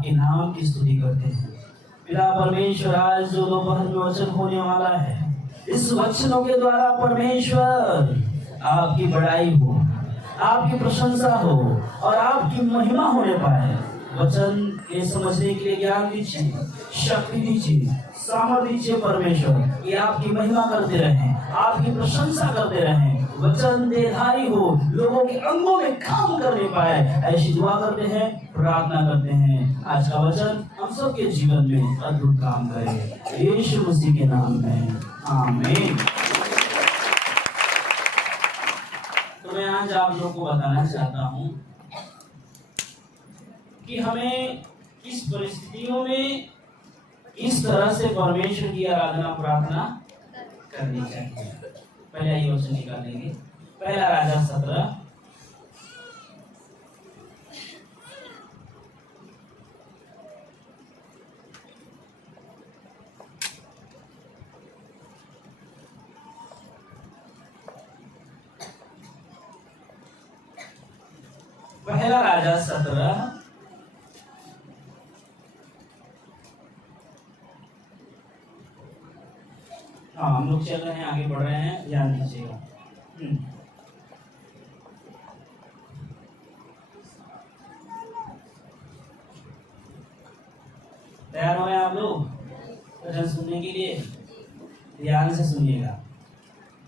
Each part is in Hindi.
आपके नाम की स्तुति करते हैं। पिता परमेश्वर, आज जो दोपहर में वचन होने वाला है, इस वचनों के द्वारा परमेश्वर आपकी बड़ाई हो, आपकी प्रशंसा हो और आपकी महिमा होने पाए। वचन के समझने के लिए ज्ञान दीजिए, शक्ति दीजिए, सामर्थ्य दीजिए परमेश्वर, कि आपकी महिमा करते रहें, आपकी प्रशंसा करते रहें। वचन देहधारी हो, लोगों के अंगों में काम करने पाए, ऐसी दुआ करते हैं, प्रार्थना करते हैं। आज का वचन हम सबके जीवन में अद्भुत काम करे, यीशु मसीह के नाम में, आमीन। तो मैं आज आप लोगों को बताना चाहता हूँ कि हमें किस परिस्थितियों में इस तरह से परमेश्वर की आराधना प्रार्थना करनी चाहिए। पहले ये वचन निकालेंगे, पहला राजा 17 पहला राजा 17 हाँ, हम लोग चल रहे हैं, आगे बढ़ रहे हैं, ध्यान दीजिएगा। तैयार हो गए आप लोग वचन सुनने के लिए? ध्यान से सुनिएगा।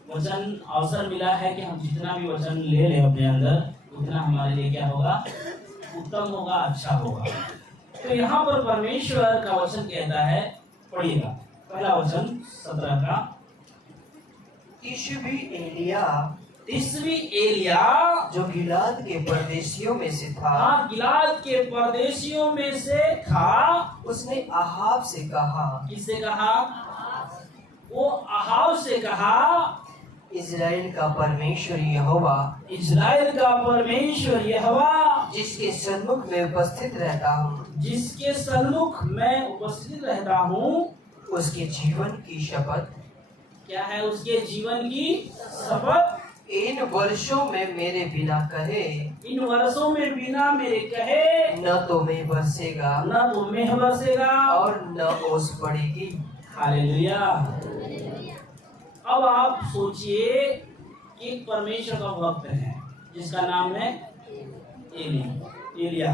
वचन अवसर मिला है कि हम जितना भी वचन ले लें अपने अंदर, उतना हमारे लिए क्या होगा? उत्तम होगा, अच्छा होगा। तो यहाँ पर परमेश्वर का वचन कहता है, पढ़िएगा पहला वचन 17 का। तीसवी एलिया जो गिलाद के परदेशियों में से था, हाँ, गिलाद के परदेशियों में से था, उसने अहाब से कहा। किससे कहा? वो अहाब से कहा, इज़राइल का परमेश्वर यहोवा, इज़राइल का परमेश्वर यहोवा, जिसके सन्मुख में उपस्थित रहता हूँ, जिसके सन्मुख में उपस्थित रहता हूँ, उसके जीवन की शपथ। क्या है उसके जीवन की शपथ? इन वर्षों में मेरे बिना कहे, इन वर्षों में बिना मेरे कहे, न तो मेघ बरसेगा, न तो मेघ बरसेगा और न ओस पड़ेगी। हालेलुया। अब आप सोचिए कि एक परमेश्वर का भक्त है जिसका नाम है एलिया।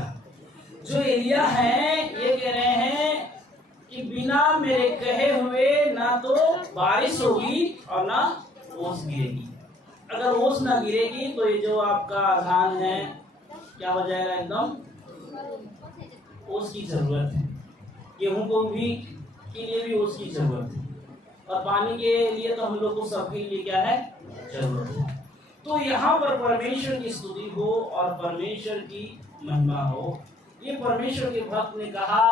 जो एलिया है, ये कह रहे हैं कि बिना मेरे कहे हुए ना तो बारिश होगी और ना ओस गिरेगी। अगर ओस ना गिरेगी तो ये जो आपका धान है क्या हो जाएगा? एकदम ओस की जरूरत है। गेहूं को भी के लिए भी ओस की जरूरत है, और पानी के लिए तो हम लोग को सबके लिए क्या है? जरूरत है। तो यहाँ पर परमेश्वर की स्तुति हो और परमेश्वर की महिमा हो। ये परमेश्वर के भक्त ने कहा,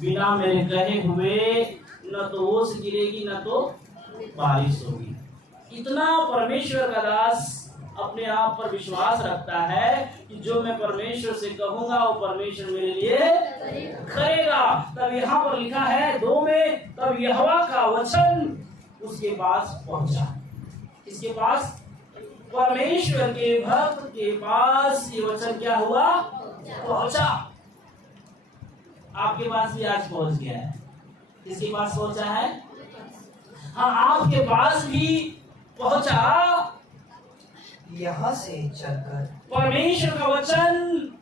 बिना मेरे कहे हुए न तो ओस गिरेगी न तो बारिश होगी। इतना परमेश्वर का दास अपने आप पर विश्वास रखता है कि जो मैं परमेश्वर से कहूंगा वो परमेश्वर मेरे लिए करेगा। तब यहाँ पर लिखा है 2 में, तब यहोवा का वचन उसके पास पहुंचा। किसके पास? परमेश्वर के भक्त के पास ये वचन क्या हुआ? पहुंचा। आपके पास भी आज पहुंच गया है। किसके पास पहुंचा है? हाँ, आपके पास भी पहुंचा। यहाँ से चलकर परमेश्वर का वचन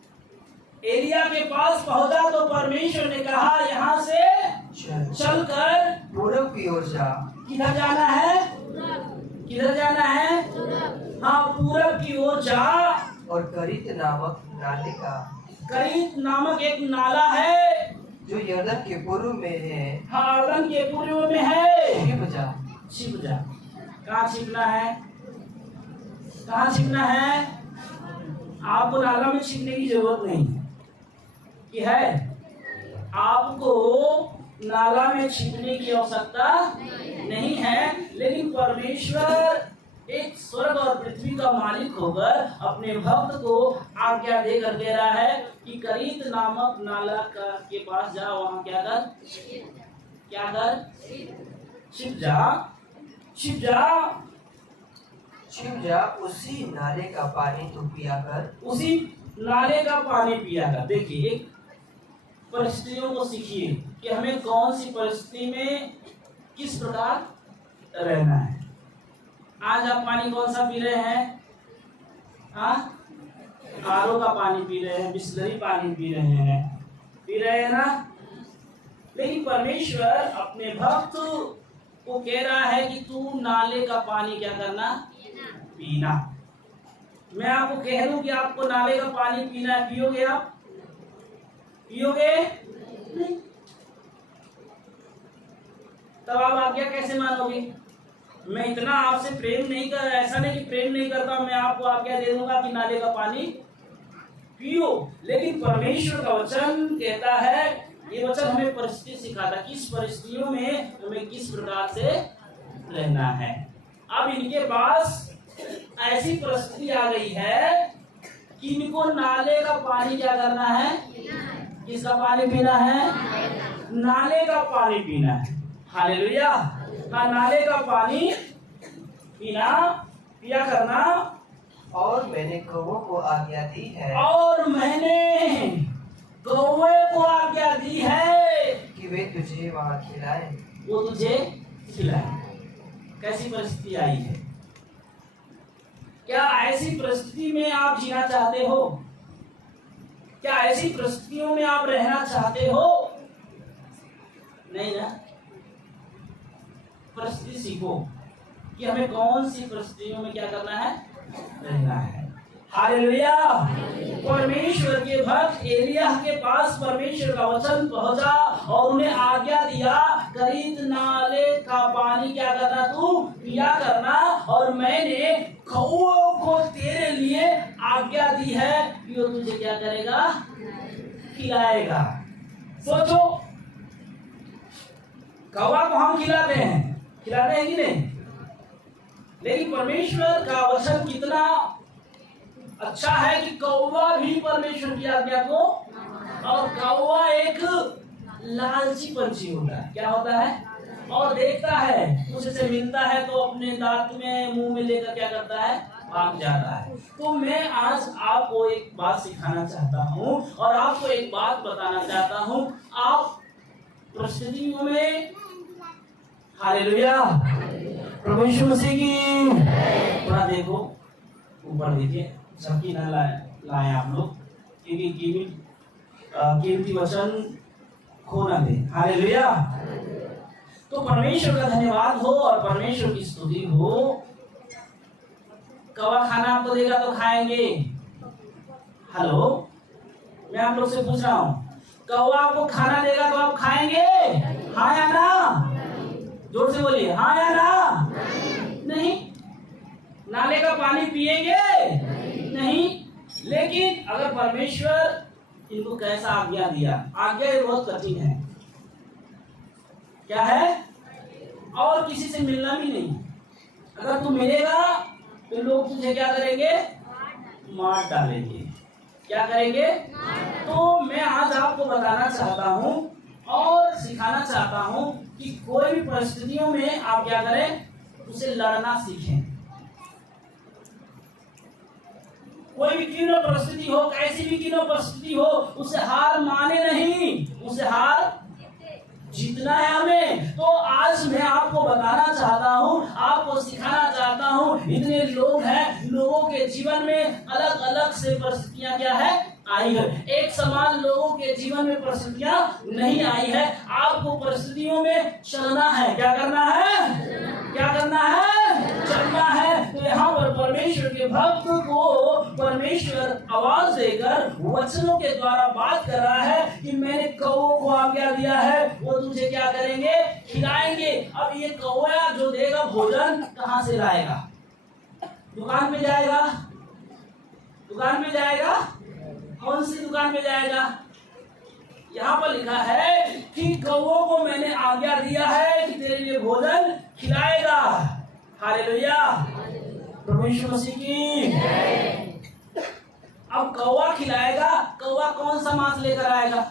एलिया के पास पहुंचा तो परमेश्वर ने कहा, यहाँ से चलकर पूरब की ओर जा। किधर जाना है? किधर जाना है? हाँ, पूरब की ओर जा। और करीत नामक नाले का, करीत नामक एक नाला है जो यरदन के पूर्व में है, हाँ, यरदन के पूर्व में है। छिप जा। छिप जा। कहाँ छिपना है? कहाँ छिपना है? आपको नाला में छिपने की जरूरत नहीं कि है। आपको नाला में छिपने की आवश्यकता नहीं है, लेकिन परमेश्वर एक स्वर्ग और पृथ्वी का मालिक होकर अपने भक्त को आज्ञा देकर कह रहा है कि करीत नामक नाला के पास जा, वहां क्या कर? क्या कर? छिप जा। छिप जा। छिप जा, उसी नाले का पानी तू पिया कर। उसी नाले का पानी पिया कर। देखिए, एक परिस्थितियों को सीखिए कि हमें कौन सी परिस्थिति में किस प्रकार रहना है। आज आप पानी कौन सा पी रहे हैं? आरओ का पानी पी रहे हैं, बिस्लरी पानी पी रहे हैं ना। लेकिन परमेश्वर अपने भक्त को कह रहा है कि तू नाले का पानी क्या करना? पीना। मैं आपको कह दूं कि आपको नाले का पानी पीना है, पियोगे आप? पियोगे नहीं। तब आप आज्ञा कैसे मानोगे? मैं इतना आपसे प्रेम नहीं कर, ऐसा नहीं कि प्रेम नहीं करता, मैं आपको आज्ञा दे दूंगा कि नाले का पानी पियो। लेकिन परमेश्वर का वचन कहता है, ये वचन हमें परिस्थिति सिखाता, किस परिस्थितियों में हमें किस प्रकार से रहना है। अब इनके पास ऐसी परिस्थिति आ गई है कि इनको नाले का पानी क्या करना है? किसका पानी पीना है? नाले का पानी पीना है। हालेलुया। हाँ, नाले का पानी पीना, पिया करना। और मैंने कौवों को आज्ञा दी है, और मैंने कौवे को आज्ञा दी है कि वे तुझे वहाँ खिलाएं। वो तुझे खिलाए। कैसी परिस्थिति आई है? क्या ऐसी परिस्थिति में आप जीना चाहते हो? क्या ऐसी परिस्थितियों में आप रहना चाहते हो? नहीं ना। परिस्थिति सीखो कि हमें कौन सी परिस्थितियों में क्या करना है? रहना है। हालेलुया। परमेश्वर के भक्त एलिया के पास परमेश्वर का वचन पहुंचा और उन्हें आज्ञा दिया, करीत नाले का पानी क्या करना? तू पिया करना। और मैंने कौओं को तेरे लिए आज्ञा दी है कि वो तुझे क्या करेगा? खिलाएगा। सोचो, कौवा को हम खिलाते हैं कि नहीं? लेकिन परमेश्वर का वचन कितना अच्छा है कि कौवा भी परमेश्वर की आज्ञा को, और कौवा एक लालची पंछी होता है। क्या होता है? और देखता है, उससे मिलता है तो अपने दांत में मुंह में लेकर क्या करता है? भाग जाता है। तो मैं आज आपको एक बात सिखाना चाहता हूँ और आपको एक बात बताना चाहता हूँ। आप परिस्थितियों में, हालेलुया, प्रभु यीशु मसीह की, थोड़ा देखो ऊपर देखिए, सबकी ना लाए आप लोग, क्योंकि कीमती वचन खो ना दे। हालेलुया। तो परमेश्वर का धन्यवाद हो और परमेश्वर की स्तुति हो। कौवा खाना आपको देगा तो खाएंगे? हेलो, मैं आप लोग से पूछ रहा हूँ, कौवा आपको खाना देगा तो आप खाएंगे? हाँ या ना? जोर से बोलिए, हाँ या ना? नहीं। नाले का पानी पिएंगे? नहीं। लेकिन अगर परमेश्वर इनको कैसा आज्ञा दिया, आज्ञा ये बहुत कठिन है। क्या है? और किसी से मिलना भी नहीं। अगर तू मिलेगा तो लोग तुझे क्या करेंगे? मार डालेंगे। क्या करेंगे? तो मैं आज आपको बताना चाहता हूँ और सिखाना चाहता हूँ कि कोई भी परिस्थितियों में आप क्या करें? उसे लड़ना सीखें। कोई भी क्यों न परिस्थिति हो, कैसी भी क्यों न परिस्थिति हो, उसे हार माने नहीं, उसे हार जीतना है हमें। तो आज मैं आपको बताना चाहता हूँ, आपको सिखाना चाहता हूँ। इतने लोग हैं, लोगों के जीवन में अलग अलग से परिस्थितियां क्या है? आई है। एक समान लोगों के जीवन में परिस्थितियां नहीं आई है। आपको परिस्थितियों में चलना है। क्या करना है? क्या करना है? चलना है। तो यहाँ पर परमेश्वर के भक्त को परमेश्वर आवाज देकर वचनों के द्वारा बात कर रहा है कि मैंने कौवों को आज्ञा दिया है, वो तुझे क्या करेंगे? खिलाएंगे। अब ये कौवा जो देगा भोजन कहाँ से लाएगा? दुकान में जाएगा? दुकान में जाएगा? कौन सी दुकान में जाएगा? यहाँ पर लिखा है कि कौवों को मैंने आज्ञा दिया है कि तेरे लिए भोजन खिलाएगा। हालेलुया, प्रभु यीशु मसीह की। अब कौवा खिलाएगा। कौवा कौन सा मांस लेकर आएगा?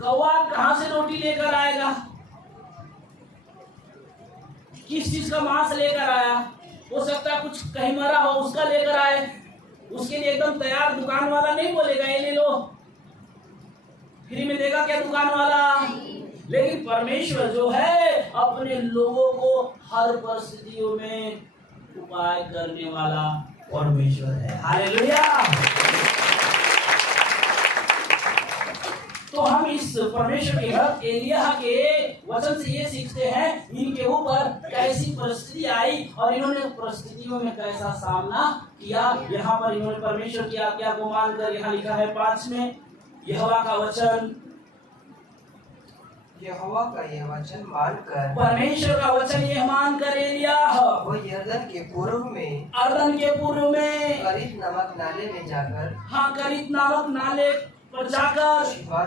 कौवा कहाँ से रोटी लेकर आएगा? किस चीज का मांस लेकर आया? हो सकता है कुछ कहीं मरा हो, उसका लेकर आए। उसके लिए एकदम तैयार दुकान वाला नहीं बोलेगा ये ले लो, फ्री में देगा क्या दुकान वाला? लेकिन परमेश्वर जो है अपने लोगों को हर परिस्थितियों में उपाय करने वाला परमेश्वर है। हालेलुया। तो हम इस परमेश्वर के भक्त एलिय्याह के वचन से ये सीखते हैं इनके ऊपर कैसी परिस्थिति आई और इन्होंने परिस्थितियों में कैसा सामना किया। यहाँ पर इन्होंने परमेश्वर की आज्ञा को मानकर, यहाँ लिखा है 5 में, यहोवा का वचन, यहोवा का यह वचन मानकर, परमेश्वर का वचन ये मानकर एलिय्याह वो यरदन के पूर्व में, अर्दन के पूर्व में, करीत नामक नाले में जाकर, हाँ, करीत नामक नाले पर जाकर छिपा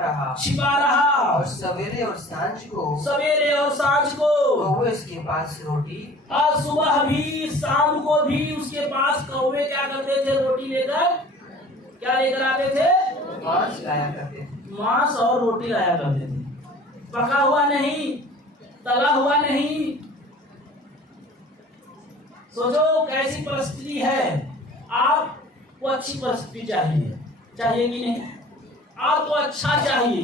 रहा और सवेरे और सांझ को कौवे उसके पास रोटी, और सुबह भी शाम को भी उसके पास कौवे क्या करते थे? रोटी लेकर, क्या लेकर आते थे? मांस लाया करते थे। मांस और रोटी लाया करते थे, पका हुआ नहीं, तला हुआ नहीं। सोचो कैसी परिस्थिति है। आपको अच्छी परिस्थिति चाहिए कि नहीं? आपको अच्छा चाहिए,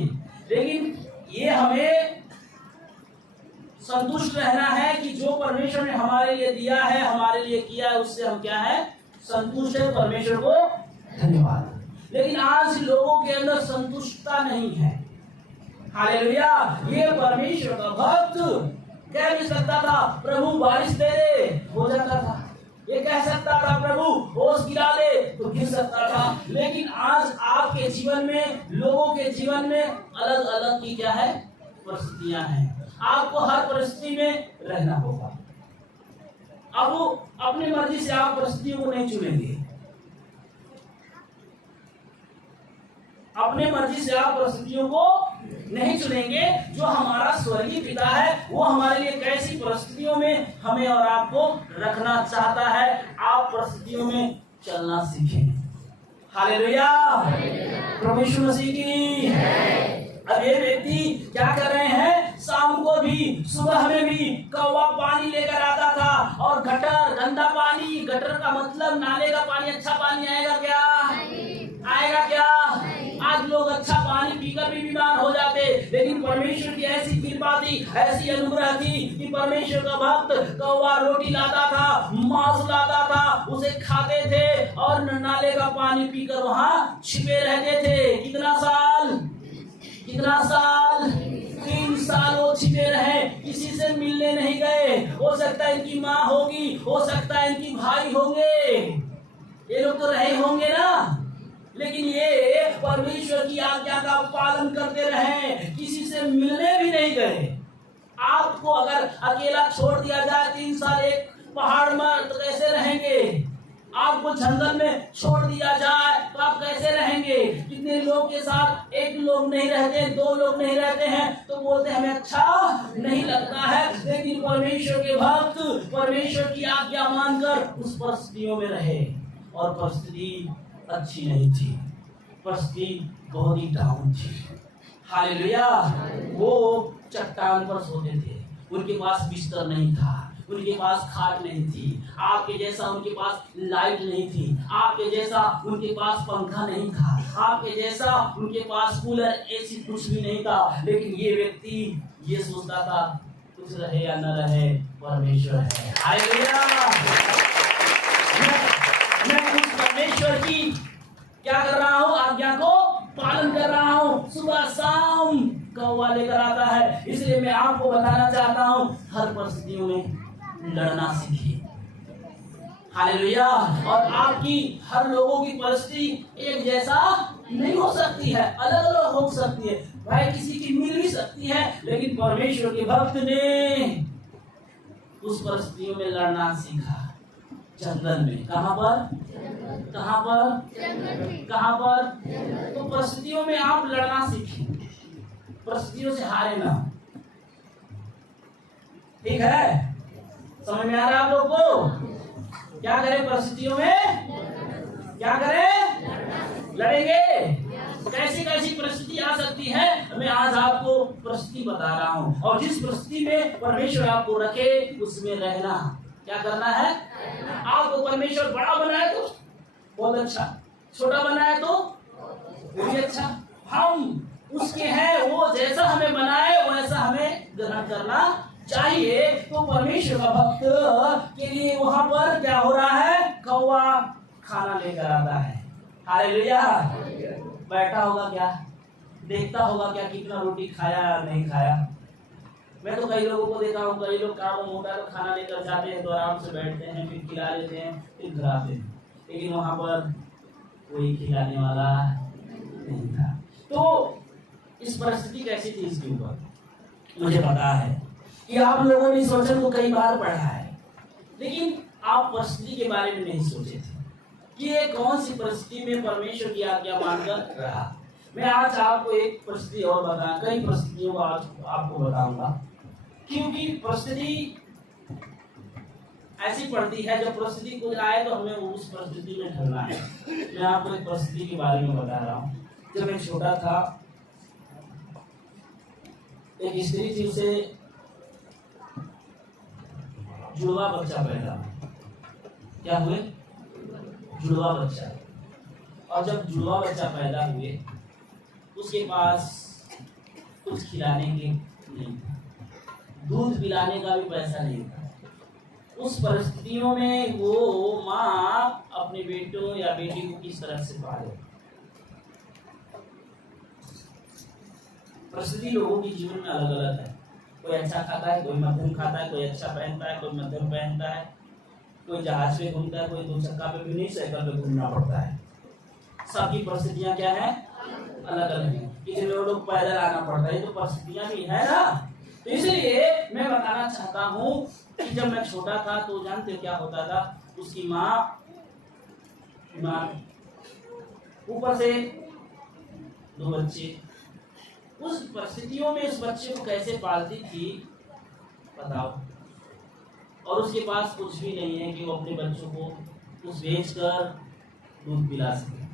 लेकिन ये हमें संतुष्ट रहना है कि जो परमेश्वर ने हमारे लिए दिया है, हमारे लिए किया है, उससे हम क्या है? संतुष्ट है। परमेश्वर को धन्यवाद। लेकिन आज लोगों के अंदर संतुष्टता नहीं है। हालेलुया। ये परमेश्वर का भक्त कह भी सकता था प्रभु बारिश दे दे, हो जाता था। ये कह सकता था प्रभु ओस गिरा दे, तो गिर सकता था। लेकिन आज आपके जीवन में, लोगों के जीवन में अलग अलग की क्या है? परिस्थितियां हैं। आपको हर परिस्थिति में रहना होगा। अब अपनी मर्जी से आप परिस्थितियों को नहीं चुनेंगे। अपने मर्जी से आप परिस्थितियों को नहीं चुनेंगे। जो हमारा स्वर्गीय पिता है वो हमारे लिए कैसी परिस्थितियों में हमें और आपको रखना चाहता है, आप परिस्थितियों में चलना सीखें। हालेलुया। प्रभु यीशु मसीह की। अब ये व्यक्ति क्या कर रहे हैं? शाम को भी सुबह में भी कौवा पानी लेकर आता था, और गटर, गंदा पानी, गटर का मतलब नाले का पानी, अच्छा पानी आएगा क्या? आएगा क्या? आज लोग अच्छा पानी पीकर भी बीमार हो जाते, लेकिन परमेश्वर की ऐसी कृपा थी, ऐसी अनुग्रह थी कि परमेश्वर का भक्त कौवा रोटी लाता था, मांस लाता था, उसे खाते थे और नाले का पानी पीकर वहाँ छिपे रहते थे। कितना साल? 3 साल वो छिपे रहे, किसी से मिलने नहीं गए। हो सकता है इनकी माँ होगी, हो सकता है इनकी भाई होंगे, ये लोग तो रहे होंगे ना। लेकिन ये परमेश्वर की आज्ञा का पालन करते रहे, किसी से मिलने भी नहीं गए। आपको अगर अकेला छोड़ दिया जाए 3 साल एक पहाड़ में, तो कैसे रहेंगे? आपको जंगल में छोड़ दिया जाए तो आप कैसे रहेंगे? कितने लोग के साथ एक लोग नहीं रहते, 2 लोग नहीं रहते हैं, तो बोलते हमें अच्छा नहीं लगता है। लेकिन परमेश्वर के भक्त परमेश्वर की आज्ञा मानकर उस परिस्थितियों में रहे, और परिस्थिति अच्छी नहीं थी, परिस्थिति बहुत ही डाउन थी। हालेलुया। वो चट्टान पर सोते थे, उनके पास बिस्तर नहीं था, उनके पास खाट नहीं थी, आपके जैसा उनके पास लाइट नहीं थी, आपके जैसा उनके पास पंखा नहीं था, आपके जैसा उनके पास कूलर, एसी कुछ भी नहीं था। लेकिन ये व्यक्ति ये सोचता था कुछ रहे या न रहे, परमेश्वर है। हालेलुया। मैं उस परमेश्वर की क्या कर रहा हूँ? आज्ञा को पालन कर रहा हूँ। सुबह शाम कौवा लेकर आता है। इसलिए मैं आपको बताना चाहता हूँ, हर परिस्थितियों में लड़ना सीखिए। हालेलुया। और आपकी हर लोगों की परिस्थिति एक जैसा नहीं हो सकती है, अलग अलग हो सकती है। भाई किसी की मिल भी सकती है, लेकिन परमेश्वर के भक्त ने उस परिस्थितियों में लड़ना सीखा। जंगल में, कहाँ पर? कहाँ पर? तो परिस्थितियों में आप लड़ना सीखें, परिस्थितियों से हारे ना। ठीक है? समझ में आ रहा है आप लोग को? क्या करें परिस्थितियों में? क्या करें? लड़ेंगे। कैसी कैसी परिस्थिति आ सकती है, मैं आज आपको परिस्थिति बता रहा हूँ। और जिस परिस्थिति में परमेश्वर आपको रखे उसमें रहना। क्या करना है? आपको परमेश्वर बड़ा बनाए तो बहुत अच्छा, छोटा बनाए तो भी अच्छा। हम उसके हैं, वो जैसा हमें बनाए वैसा हमें ग्रहण करना चाहिए। तो परमेश्वर का भक्त के लिए वहां पर क्या हो रहा है, कौवा खाना लेकर आता है। हालेलुया। बैठा होगा क्या, देखता होगा क्या कितना रोटी खाया या नहीं खाया। मैं तो कई लोगों को देखा हूँ, कई लोग काम होता है तो खाना लेकर जाते हैं तो आराम से बैठते हैं, फिर खिला लेते हैं, फिर घर आते हैं, लेकिन वहां पर कोई खिलाने वाला नहीं था। तो इस परिस्थिति कैसी थी इसके ऊपर, मुझे पता है कि आप लोगों ने इस वचन को कई बार पढ़ा है, लेकिन आप परिस्थिति के बारे में नहीं सोचे थे कि ये कौन सी परिस्थिति में परमेश्वर की आज्ञा मानकर रहा। मैं आज आपको एक परिस्थिति और बता, कई परिस्थितियों को आज आपको बताऊंगा, क्योंकि परिस्थिति ऐसी पड़ती है, जब परिस्थिति कुछ आए तो हमें उस परिस्थिति में ढलना है। मैं आपको एक परिस्थिति के बारे में बता रहा हूँ। जब मैं छोटा था, एक स्त्री थी, उसे जुड़वा बच्चा पैदा, क्या हुए, जुड़वा बच्चा। और जब जुड़वा बच्चा पैदा हुए, उसके पास कुछ खिलाने के नहीं, दूध पिलाने का भी पैसा नहीं था। उस परिस्थितियों में वो माँ अपने बेटों या बेटी को किस तरह से पाले। परिस्थिति लोगों के जीवन में अलग अलग है। कोई अच्छा खाता है, कोई मध्यम खाता है, कोई अच्छा पहनता है, कोई मध्यम पहनता है, कोई जहाज पे घूमता है, कोई दो चक्का पे भी नहीं, साइकिल पे घूमना पड़ता है। सबकी परिस्थितियां क्या है, अलग अलग है। किसी लोग पैदल आना पड़ता है, तो परिस्थितियां भी है ना। तो इसलिए मैं बताना चाहता हूँ कि जब मैं छोटा था तो जानते क्या होता था, उसकी माँ बीमार, ऊपर से 2 बच्चे। उस परिस्थितियों में उस बच्चे को कैसे पालती थी बताओ। और उसके पास कुछ भी नहीं है कि वो अपने बच्चों को कुछ बेचकर दूध पिला सके।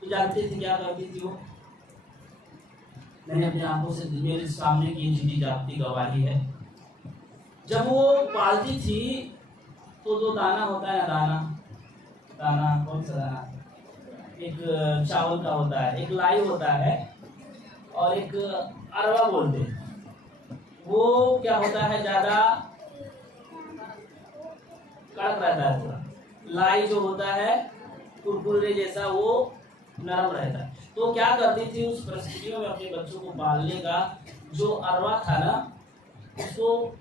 तो जानते थे क्या करती थी वो, मैंने अपने आंखों से, मेरे सामने की जीती जागती गवाही है। जब वो पालती थी तो जो दाना होता है, दाना कौन सा दाना, एक चावल का होता है, एक लाई होता है और एक अरवा बोलते हैं। वो क्या होता है, ज्यादा कड़क रहता है थोड़ा। लाई जो होता है कुरकुरे जैसा, वो नरम रहता है। तो क्या करती थी उस परिस्थितियों में अपने बच्चों को पालने का, जो अरवा था ना उसको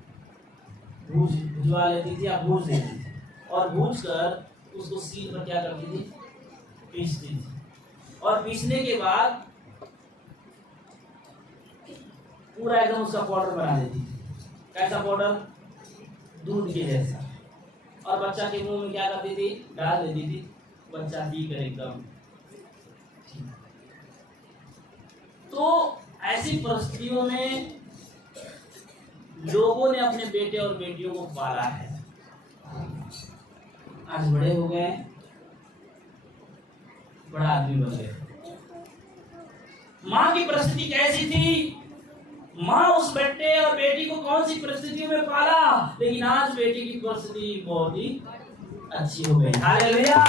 भुजवा लेती थी या भूज देती थी, और भूज कर उसको सील पर क्या करती थी, पीसती थी। और पीसने के बाद पूरा एकदम उसका पाउडर बना देती थी। कैसा पाउडर, दूध के जैसा। और बच्चा के मुंह में क्या करती थी, डाल देती थी, बच्चा पी कर एकदम। तो ऐसी परिस्थितियों में लोगों ने अपने बेटे और बेटियों को पाला है। आज बड़े हो गए, बड़ा आदमी बन गए। माँ की परिस्थिति कैसी थी, माँ उस बेटे और बेटी को कौन सी परिस्थितियों में पाला, लेकिन आज बेटी की परिस्थिति बहुत ही अच्छी हो गई। हालेलुया।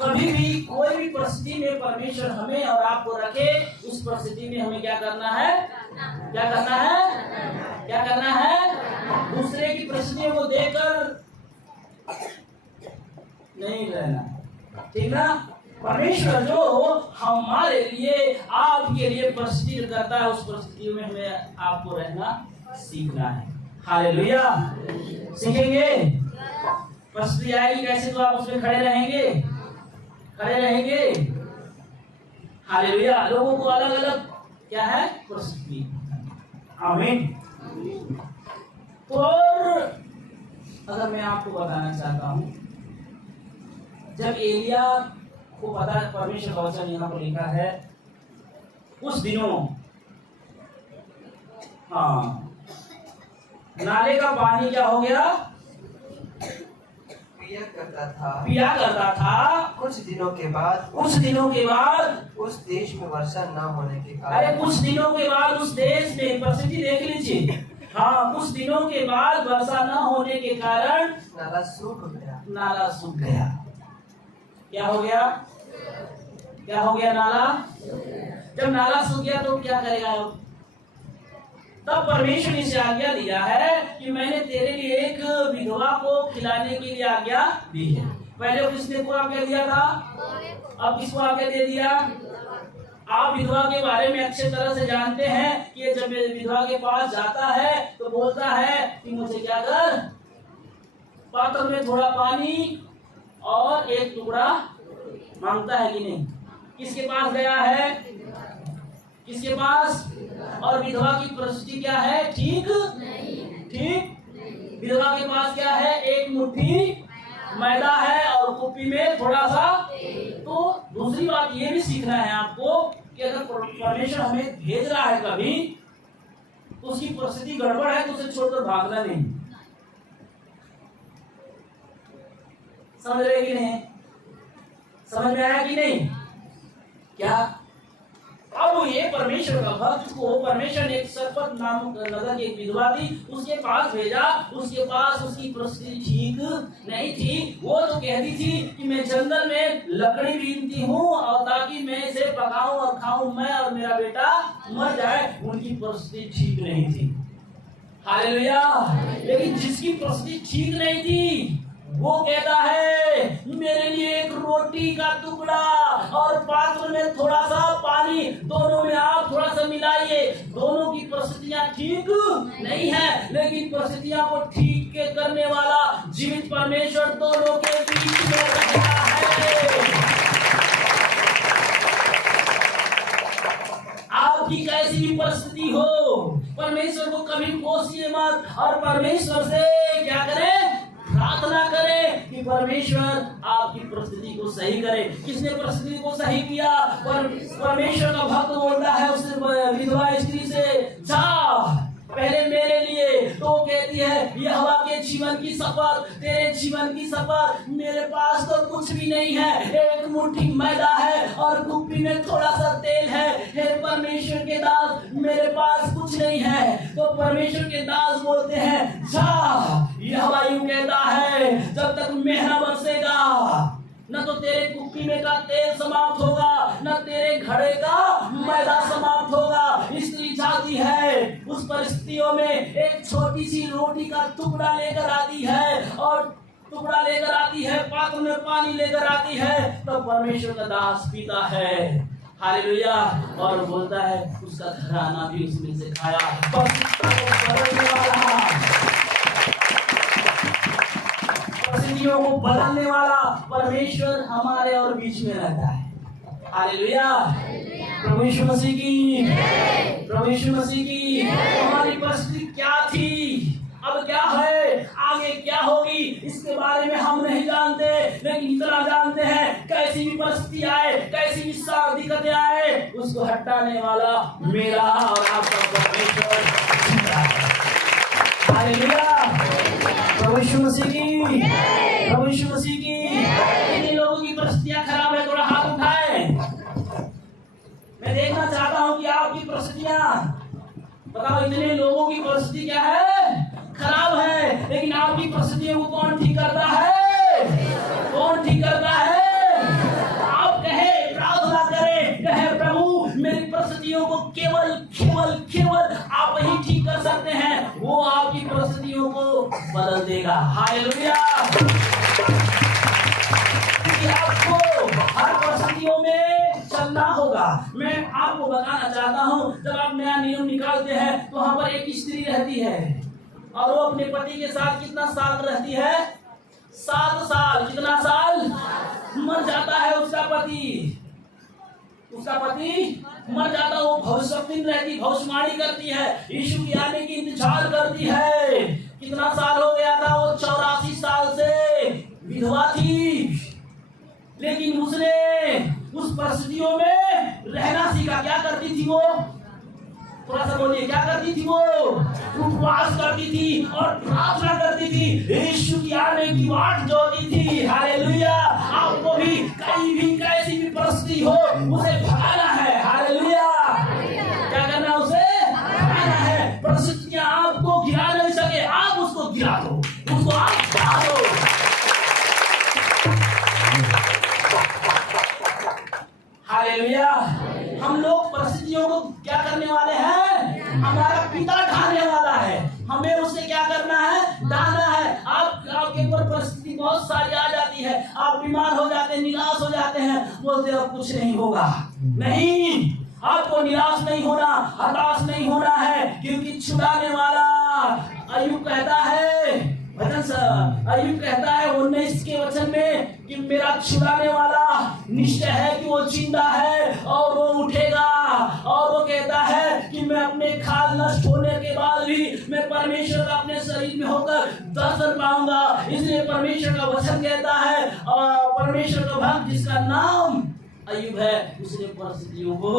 कभी भी कोई भी परिस्थिति में परमेश्वर हमें और आपको रखे, उस परिस्थिति में हमें क्या करना है, क्या करना है, क्या करना है, दूसरे की परिस्थितियों को देखकर नहीं रहना, ठीक ना। परमेश्वर जो हमारे लिए, आपके लिए परिस्थिति करता है, उस परिस्थितियों में हमें आपको रहना सीखना है। हालेलुया। सीखेंगे, परिस्थिति आएगी कैसे, तो आप उसमें खड़े रहेंगे, खड़े रहेंगे। हालेलुया। लोगों को अलग अलग क्या है, परिस्थिति। आमीन। और अगर मैं आपको बताना चाहता हूं, जब एलिया को पता, परमेश्वर का वचन यहाँ पर लिखा है, उस दिनों नाले का पानी क्या हो गया, पिया करता था। कुछ दिनों के बाद उस देश में वर्षा न होने के कारण, अरे कुछ दिनों के बाद उस देश में, परिस्थिति देख लीजिए, कुछ दिनों के बाद वर्षा न होने के कारण नाला सूख गया। क्या हो गया, क्या हो गया? नाला। जब नाला सूख गया तो क्या करेगा? तब परमेश्वर ने इसे आज्ञा दिया है कि मैंने तेरे लिए एक विधवा को खिलाने के लिए आज्ञा दी है। पहले किसने को आज्ञा दिया था? अब किसको आज्ञा दे दिया? आप विधवा के बारे में अच्छे तरह से जानते हैं कि ये जब विधवा के पास जाता है तो बोलता है कि मुझे क्या कर, पात्र में थोड़ा पानी और एक टुकड़ा मांगता है कि नहीं? किसके पास गया है? किसके पास? और विधवा की परिस्थिति क्या है? ठीक ठीक। विधवा के पास क्या है? एक मुट्ठी मैदा है और कुप्पी में थोड़ा सा। तो दूसरी बात ये भी सीखना है आपको कि अगर परमेश्वर हमें भेज रहा है कभी तो उसकी परिस्थिति गड़बड़ है तो उसे छोड़कर भागना नहीं। समझ रहे कि नहीं? समझ में आया कि नहीं? क्या अब ये परमेश्वर का भक्त को परमेश्वर ने एक सरपत नामक नगर की एक विधवा थी, उसके पास भेजा। उसके पास उसकी परिस्थिति ठीक नहीं थी। वो तो कहती थी कि मैं जंगल में लकड़ी बीनती हूँ और ताकि मैं इसे पकाऊं और खाऊं, मैं और मेरा बेटा मर जाए। उनकी परिस्थिति ठीक नहीं थी। हालेलुया। लेकिन जिसकी परिस्थिति ठीक नहीं थी वो कहता है मेरे लिए एक रोटी का टुकड़ा और पात्र में थोड़ा सा पानी, दोनों में आप थोड़ा सा मिलाइए। दोनों की परिस्थितियां ठीक नहीं है, लेकिन परिस्थितियां को ठीक के करने वाला जीवित परमेश्वर दोनों के बीच में रहता है। आपकी कैसी भी परिस्थिति हो, परमेश्वर को कभी कोसिए मत और परमेश्वर से क्या करें? प्रार्थना करें कि परमेश्वर आपकी परिस्थिति को सही करे। किसने परिस्थिति को सही किया? परमेश्वर का भक्त बोलता है उस विधवा स्त्री से, जा पहले मेरे लिए। तो कहती है यहोवा के जीवन की शपथ, तेरे जीवन की शपथ, मेरे पास तो कुछ भी नहीं है, एक मुट्ठी मैदा है और कुप्पी में थोड़ा सा तेल है। हे परमेश्वर के दास, मेरे पास कुछ नहीं है। तो परमेश्वर के दास बोलते हैं जा। यहोवा यूं कहता है जब तक मेहना बरसेगा न तो तेरे कुप्पी में का तेल समाप्त होगा, न तेरे घड़े का मैदा समाप्त होगा। स्त्री जाती है उस परिस्थितियों में एक छोटी सी रोटी का टुकड़ा लेकर आती है और टुकड़ा लेकर आती है, पात्र में पानी लेकर आती है। तो परमेश्वर का दास पीता है। हालेलुया। और बोलता है उसका घराना भी उसमें से खाया। परिस्थितियों को बदलने वाला परमेश्वर हमारे और बीच में रहता है। हालेलुया। प्रभु यीशु मसीह की, प्रभु यीशु मसीह की। हमारी परिस्थिति क्या थी, अब क्या है, आगे क्या होगी, इसके बारे में हम नहीं जानते, लेकिन इतना जानते हैं कैसी भी परिस्थिति आए, कैसी भी दिक्कतें आए, उसको हटाने वाला मेरा और आपका परमेश्वर। हालेलुया। प्रभु यीशु मसीह की, प्रभु यीशु मसीह की। कितने लोगों की परिस्थितियां खराब है? थोड़ा हाथ उठाए। मैं देखना चाहता हूं कि आपकी परिस्थितियां, बताओ इतने लोगों की परिस्थिति क्या है? खराब है। लेकिन आपकी परिस्थितियों को कौन ठीक करता है? कौन ठीक करता है? आप कहे, प्रार्थना करें, कहे प्रभु मेरी परिस्थितियों को केवल केवल केवल आप ही ठीक कर सकते हैं। वो आपकी परिस्थितियों को बदल देगा। हालेलुया। आपको हर परिस्थितियों में चलना होगा। मैं आपको बताना चाहता हूँ, जब आप नया नियम निकालते हैं तो वहाँ पर एक स्त्री रहती है और वो अपने पति के साथ कितना साल रहती है? 7 साल। कितना साल? मर जाता है उसका पति। उसका पति मर जाता, वो भविष्यवाणी रहती, भविष्यवाणी करती है, यीशु की आने की इंतजार करती है। कितना साल हो गया था? वो 84 साल से विधवा थी, लेकिन उसने उस परिस्थितियों में रहना सीखा। क्या करती थी वो? थोड़ा सा बोलिए, क्या करती थी वो? उपवास करती थी और प्रार्थना करती थी, यीशु की आने की वाट जोती थी। हालेलुया। आपको भी कहीं भी कैसी भी परिस्थिति हो उसे भगाना है। हालेलुया। क्या करना? उसे भगाना है। परिस्थितियां आपको गिरा नहीं सके, आप उसको गिरा दो, उसको आप गिरा दो। क्या करने वाले हैं? हमारा पिता ढाने वाला है, हमें उससे क्या करना है? ढाना है। आपके ऊपर परिस्थिति बहुत सारी आ जाती है, आप बीमार हो जाते हैं, निराश हो जाते हैं, बोलते अब कुछ नहीं होगा। नहीं, आपको निराश नहीं होना, हताश नहीं होना है, क्योंकि छुड़ाने वाला अय्यूब कहता है, अय्यूब कहता है 19 के वचन में कि मेरा छुड़ाने वाला निश्चय है कि वो जिंदा है और वो उठेगा। और वो कहता है कि मैं अपने खाल नष्ट होने के बाद भी मैं परमेश्वर का अपने शरीर में होकर दर्शन पाऊंगा। इसलिए परमेश्वर का वचन कहता है, और परमेश्वर का भक्त जिसका नाम अय्यूब है, उसने परिस्थितियों को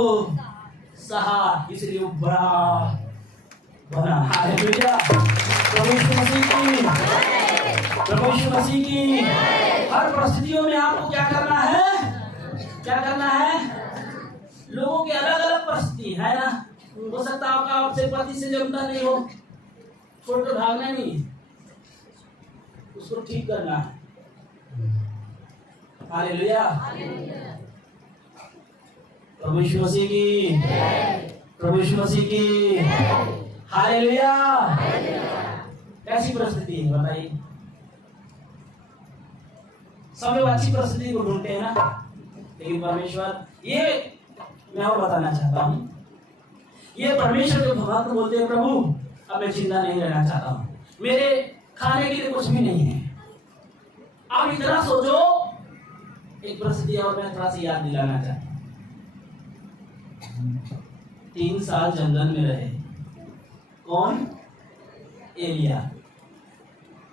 सहा, इसलिए वो बड़ा बना। हालेलुया, प्रभु यीशु मसीह की। हर परिस्थितियों में आपको क्या करना है? क्या करना है? लोगों की अलग अलग परिस्थिति है ना। हो सकता है आपका आपसे पति से जमता नहीं हो, छोड़ कर भागना नहीं, उसको ठीक करना है। हालेलुया, प्रभु यीशु मसीह की, प्रभु यीशु मसीह की। हालेलुया। कैसी परिस्थिति है बताइए? सब लोग अच्छी परिस्थिति को ढूंढते हैं ना, लेकिन परमेश्वर, ये मैं और बताना चाहता हूँ, ये परमेश्वर के भक्त बोलते हैं प्रभु अब मैं चिंता नहीं रहना चाहता हूँ, मेरे खाने के लिए कुछ भी नहीं है। आप इतना सोचो। एक परिस्थिति और मैं थोड़ा सा याद दिलाना चाहता हूँ। 3 साल जंगल में रहे कौन? एलिया।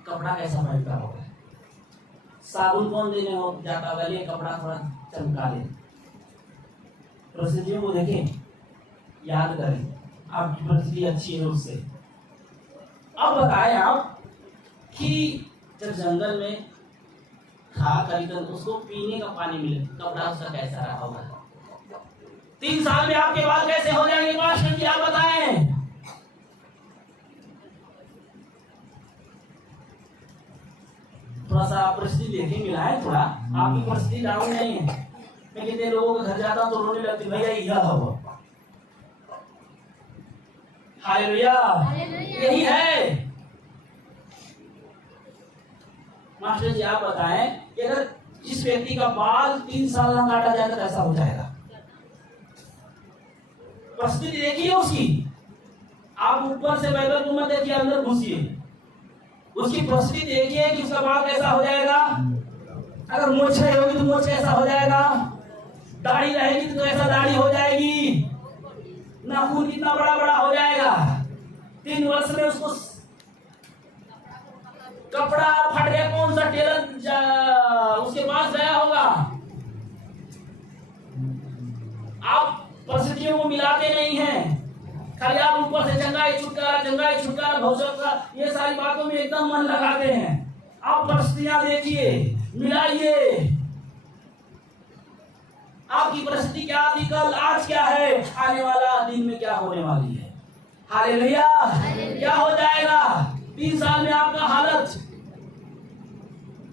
कपड़ा कैसा पहनता होगा? साबुन कौन देने हो जाता होगा? ये कपड़ा थोड़ा चमका ले। परिस्थितियों को देखें, याद करें, आपकी परिस्थिति अच्छी है उससे। अब बताएं आप कि जब जंगल में था खरीदन, उसको पीने का पानी मिले, कपड़ा उसका कैसा रहा होगा? 3 साल में आपके बाल कैसे हो जाएंगे पास्टर जी, आप बताएं। थोड़ा सा परिस्थिति देखें, मिला है थोड़ा, आपकी परिस्थिति डाउन नहीं है। मैं कितने लोगों के घर जाता हूं तो रोने लगती, भैया यह हो। हालेलुया, यही है। मास्टर जी आप बताएं कि अगर जिस व्यक्ति का बाल 3 साल ना काटा जाए तो कैसा हो जाएगा? परिस्थिति देखिए उसकी। आप ऊपर से बाइबल को मत देखिए, अंदर घुसिए, उसकी परिस्थिति देखिए कि उसका बाल कैसा हो जाएगा। अगर मूंछ होगी तो मूंछ कैसा हो जाएगा, दाढ़ी रहेगी तो ऐसा दाढ़ी हो जाएगी, नाखून कितना बड़ा बड़ा हो जाएगा। 3 वर्ष में उसको कपड़ा फट गया, कौन सा टेलर उसके पास गया होगा? आप परिस्थितियों को मिलाते नहीं हैं, खाली आप ऊपर से चंगाई छुटकारा भविष्य, ये सारी बातों में एकदम मन लगाते हैं। आप परिस्थितियां देखिए, मिलाइए। आपकी परिस्थिति क्या थी कल, आज क्या है, आने वाला दिन में क्या होने वाली है। हालेलुया, क्या हो जाएगा 3 साल में आपका हालत।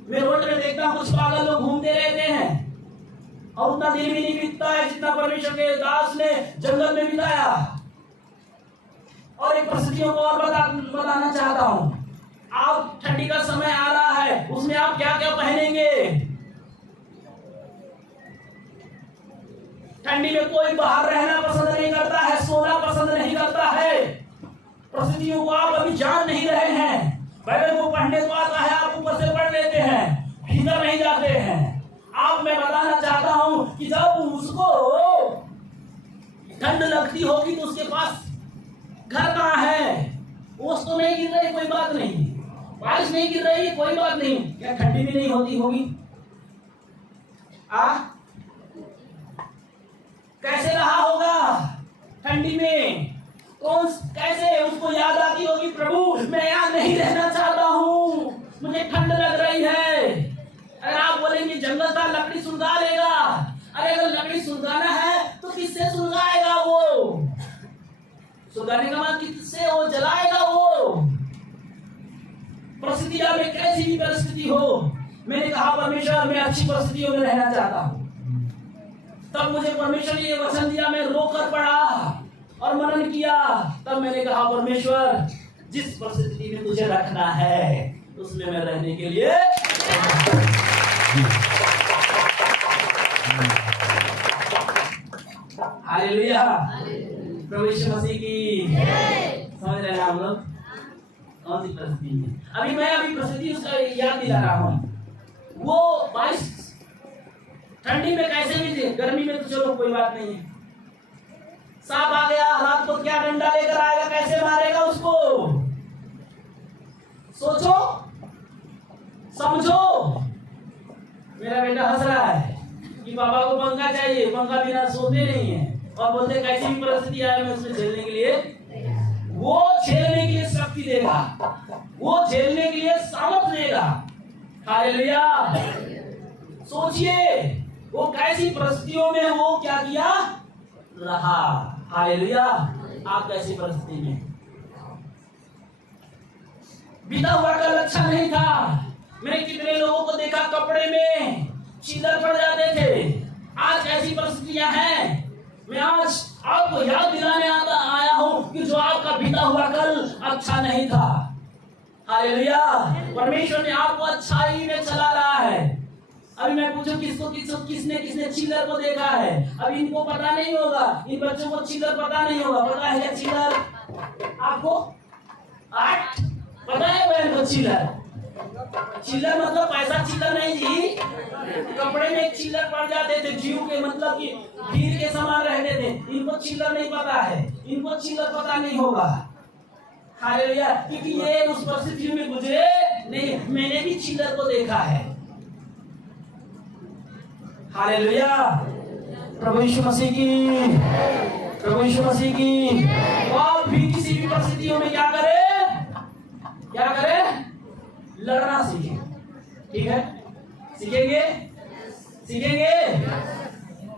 मैं रोड में देखता हूं कुछ पागल लोग घूमते रहते हैं और उतना दिन भी नहीं बीतता है जितना परमेश्वर के दास ने जंगल में बिताया। और एक परिस्थितियों को और बताना चाहता हूं। आप ठंडी का समय आ रहा है, उसमें आप क्या क्या पहनेंगे? ठंडी में कोई बाहर रहना पसंद नहीं करता है, सोना पसंद नहीं करता है। परिस्थितियों को आप अभी जान नहीं रहे हैं। बाइबल को पढ़ने को आता है, आप ऊपर से पढ़ लेते हैं, भीतर नहीं जाते हैं। आप मैं बताना चाहता हूं कि जब उसको ठंड लगती होगी तो उसके पास घर कहाँ है? ओस तो नहीं गिर रही, कोई बात नहीं, बारिश नहीं गिर रही है, कोई बात नहीं, क्या ठंडी भी नहीं होती होगी? कैसे रहा होगा ठंडी में? कैसे उसको याद आती होगी, प्रभु मैं यहाँ नहीं रहना चाहता हूँ, मुझे ठंड लग रही है। अगर आप बोलेंगे जंगल था, लकड़ी सुलगा लेगा। अरे अगर लकड़ी सुलगाना है तो किससे सुलगाएगा? वो सुलगाने का मतलब किससे? वो जलाएगा। वो परिस्थितियां में कैसी भी परिस्थिति हो, मैंने कहा परमेश्वर मैं अच्छी परिस्थितियों में रहना चाहता हूँ। तब मुझे परमेश्वर ने ये वचन दिया, मैं रो कर पड़ा और मनन किया, तब मैंने कहा परमेश्वर जिस परिस्थिति में तुझे रखना है उसमें मैं रहने के लिए हालेलुया, प्रभु यीशु मसीह की। समझ रहे हैं हम लोग कौन सी परिस्थिति में? अभी परिस्थिति उसका याद दिला रहा हूँ। वो 22 ठंडी में कैसे भी थे, गर्मी में तो चलो कोई बात नहीं है। सांप आ गया, रात को क्या डंडा लेकर आएगा, कैसे मारेगा उसको? सोचो समझो। मेरा बेटा हंस रहा है कि पापा को पंखा चाहिए, पंखा बिना सोते नहीं है, और बोलते कैसी भी परिस्थिति आए मैं उसमें झेलने के लिए, वो झेलने के लिए शक्ति देगा, वो झेलने के लिए सामर्थ देगा। हालेलुया। सोचिए वो कैसी परिस्थितियों में वो क्या किया रहा। हालेलुया। आप कैसी परिस्थिति में? बीता हुआ कल अच्छा नहीं था। मैंने कितने लोगों को देखा कपड़े में छींदर पड़ जाते थे। आज कैसी परिस्थितियां हैं? मैं आज आपको याद दिलाने आया हूँ कि जो आपका बीता हुआ कल अच्छा नहीं था। हालेलुया। परमेश्वर ने आपको अच्छाई में चला रहा है। अभी मैं पूछूं किसने चिल्लर को देखा है? अभी इनको पता नहीं होगा, इन बच्चों को चिल्लर पता नहीं होगा। पता है क्या चिल्लर? आपको पता है बहन को चिल्लर? चिल्लर मतलब पैसा चिल्लर नहीं जी, कपड़े में एक चिल्लर पड़ जाते थे, जीव के मतलब कि भीड़ के समान रहते थे। इनको चिल्लर नहीं पता है, इनको चिल्लर पता नहीं होगा। हालेलुया। क्योंकि ये उस परिस्थिति में गुजरे नहीं। मैंने भी चिल्लर को देखा है। हालेलुया। प्रभु यीशु मसीह की, प्रभु यीशु मसीह की। आप भी किसी भी परिस्थितियों में क्या करें? लड़ना सीखें। ठीक है, सीखेंगे?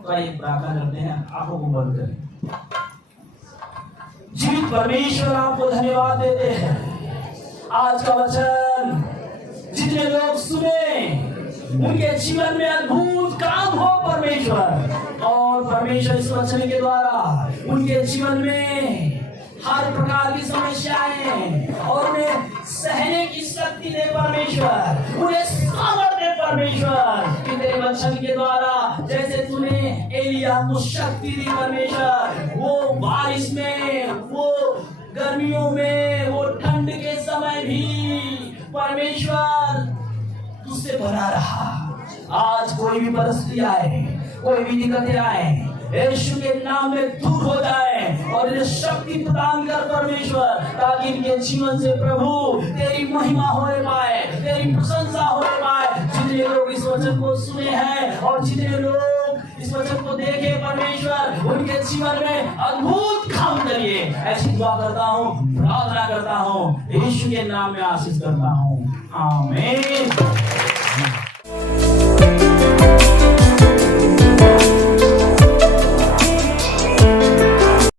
तो एक प्रार्थना करते हैं, आंखों को बंद करें। जीवित परमेश्वर आपको धन्यवाद देते हैं। आज का वचन जितने लोग सुने उनके जीवन में अद्भुत काम हो परमेश्वर, और परमेश्वर इस वचन के द्वारा उनके जीवन में हर प्रकार की समस्याएं और उन्हें सहने की शक्ति दे परमेश्वर, उन्हें सामर्थ्य दे परमेश्वर। कि तेरे वचन के द्वारा जैसे तूने एलिया को शक्ति दी परमेश्वर, वो बारिश में, वो गर्मियों में, वो ठंड के समय भी परमेश्वर तुझसे बना रहा। आज कोई भी परिस्थिति आए, कोई भी दिक्कतें आए, यीशु के नाम में दूर हो जाए और इन्हें शक्ति प्रदान कर परमेश्वर, ताकि इनके जीवन से प्रभु तेरी महिमा होने पाए, तेरी प्रशंसा होने पाए। जितने लोग इस वचन को सुने हैं और जितने लोग इस वचन को देखे परमेश्वर, उनके जीवन में अद्भुत काम करिए। ऐसी दुआ करता हूँ, प्रार्थना करता हूँ, यीशु के नाम में आशीष करता हूँ। आमीन।